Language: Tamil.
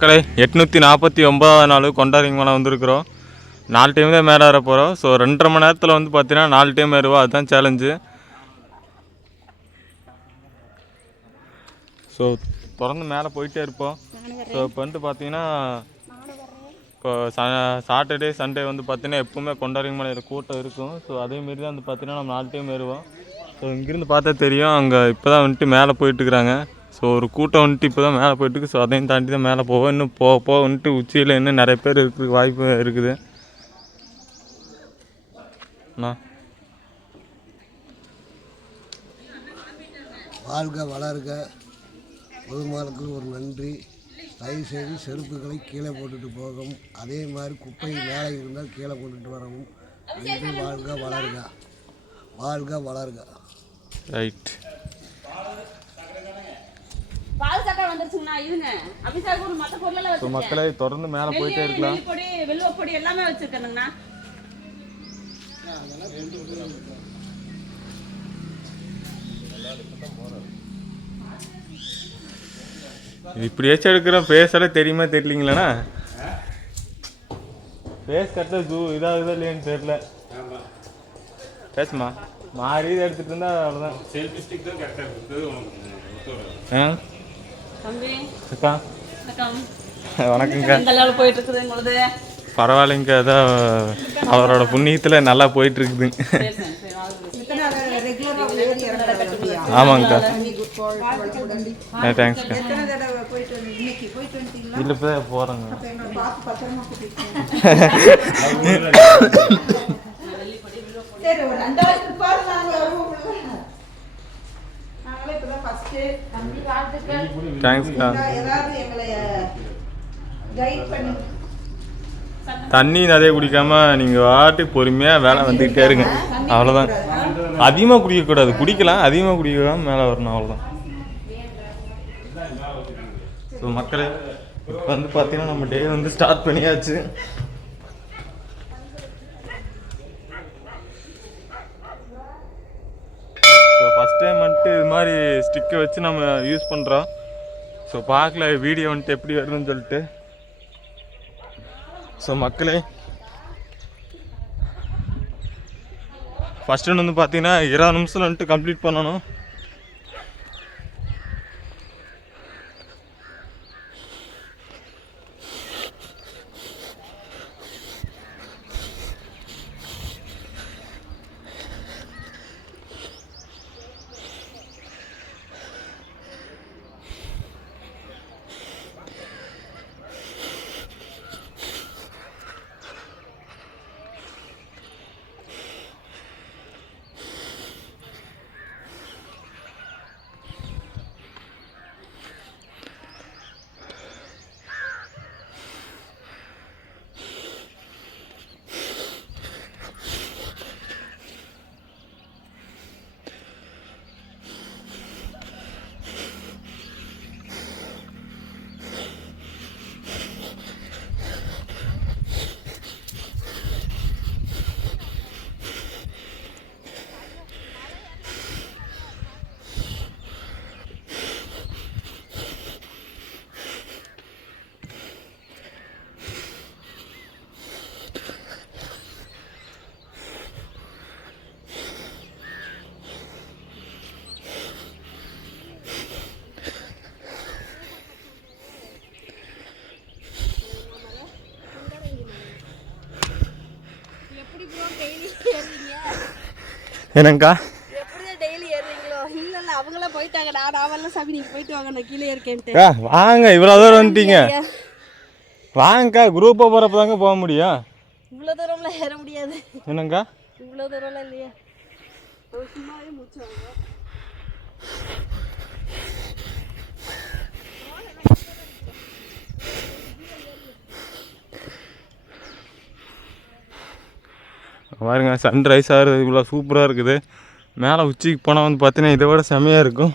மக்களை 849 நாள் கொண்டாடிங்க மேலே வந்திருக்கிறோம். 4 டைம் தான் மேலே ஏற போகிறோம். ஸோ 2.5 மணி நேரத்தில் வந்து பார்த்தீங்கன்னா 4 டைம் ஏறுவோம். அதுதான் சேலஞ்சு. ஸோ தொடர்ந்து மேலே போயிட்டே இருப்போம். ஸோ இப்போ வந்து பார்த்தீங்கன்னா இப்போ சாட்டர்டே சண்டே வந்து பார்த்தீங்கன்னா எப்போவுமே கொண்டாடிங்க மலையில் கூட்டம் இருக்கும். ஸோ அதேமாரி தான் வந்து பார்த்தீங்கன்னா நம்ம 4 டைம் ஏறுவோம். ஸோ இங்கேருந்து பார்த்தா தெரியும், அங்கே இப்போ தான் வந்துட்டு மேலே போயிட்டுருக்குறாங்க. ஸோ ஒரு கூட்டம் வந்துட்டு இப்போ தான் மேலே போயிட்டுருக்கு. ஸோ அதையும் தாண்டி தான் மேலே போவோம். இன்னும் போக வந்துட்டு உச்சியில் இன்னும் நிறைய பேர் இருக்கிறதுக்கு வாய்ப்பு இருக்குது. அண்ணா வாழ்க வளர்க. பொதுமக்களுக்கு ஒரு நன்றி. தயவுசெய்து செருப்புகளை கீழே போட்டுட்டு போகவும், அதே மாதிரி குப்பை மேலே இருந்தால் கீழே போட்டுட்டு வரவும். நன்றி. வாழ்க வளர்க. வாழ்க வளர்க. ரைட். மக்களை தொடர்ந்து மேலே போயிட்டே இருக்கலாம். இப்படியாச்சும் எடுக்கிறோம். ஃபேஸெல்லாம் தெரியுமா தெரியலீங்களாண்ணா? ஃபேஸ் கரெக்டாக இதாகுதா இல்லையான்னு தெரியல. பேசுமா மாறி இதை எடுத்துகிட்டு இருந்தா அவ்வளோதான். செல்ஃபி ஸ்டிக் தான் கரெக்டாக இருக்குது. அக்கா வணக்கங்க. பரவாயில்லைங்க, அதான் அவரோட புண்ணியத்தில் நல்லா போயிட்டு இருக்குது. ஆமாங்கக்கா. தேங்க்ஸ்க்கா. இல்லை இப்போ தான் போகிறேங்க. தேங்க்ஸ்க்கா. தண்ணி நிறைய குடிக்காமல் நீங்கள் வாட்டு பொறுமையாக வேலை வந்துக்கிட்டே இருங்க. அவ்வளோதான். அதிகமாக குடிக்கக்கூடாது. குடிக்கலாம், அதிகமாக குடிக்கலாம், மேலே வரணும். அவ்வளோதான். ஸோ மக்களே இப்போ வந்து பார்த்தீங்கன்னா நம்ம டே வந்து ஸ்டார்ட் பண்ணியாச்சு. ஸோ ஃபஸ்ட் டைம் வந்துட்டு இது மாதிரி ஸ்டிக்கை வச்சு நம்ம யூஸ் பண்ணுறோம். ஸோ பார்க்கல வீடியோ வந்துட்டு எப்படி வருதுன்னு சொல்லிட்டு. ஸோ மக்களே ஃபஸ்ட்டு வந்து பார்த்தீங்கன்னா 20 நிமிஷம் வந்துட்டு கம்ப்ளீட் பண்ணணும். என்னங்கக்கா வாங்க, இவ்வளோ தூரம் வந்துட்டீங்க. வாங்கக்கா, குரூப்பாக போகிறப்ப தாங்க போக முடியும். இவ்வளோ தூரம்லாம் ஏற முடியாது. என்னங்கக்கா இவ்வளோ தூரம்லாம் இல்லையா? சும்மாவே முடிச்சாங்க. பாருங்க, சன்ரைஸ் ஆகிறது இவ்வளோ சூப்பராக இருக்குது. மேலே உச்சிக்கு போனால் வந்து பார்த்தீங்கன்னா இதை விட செம்மையாக இருக்கும்.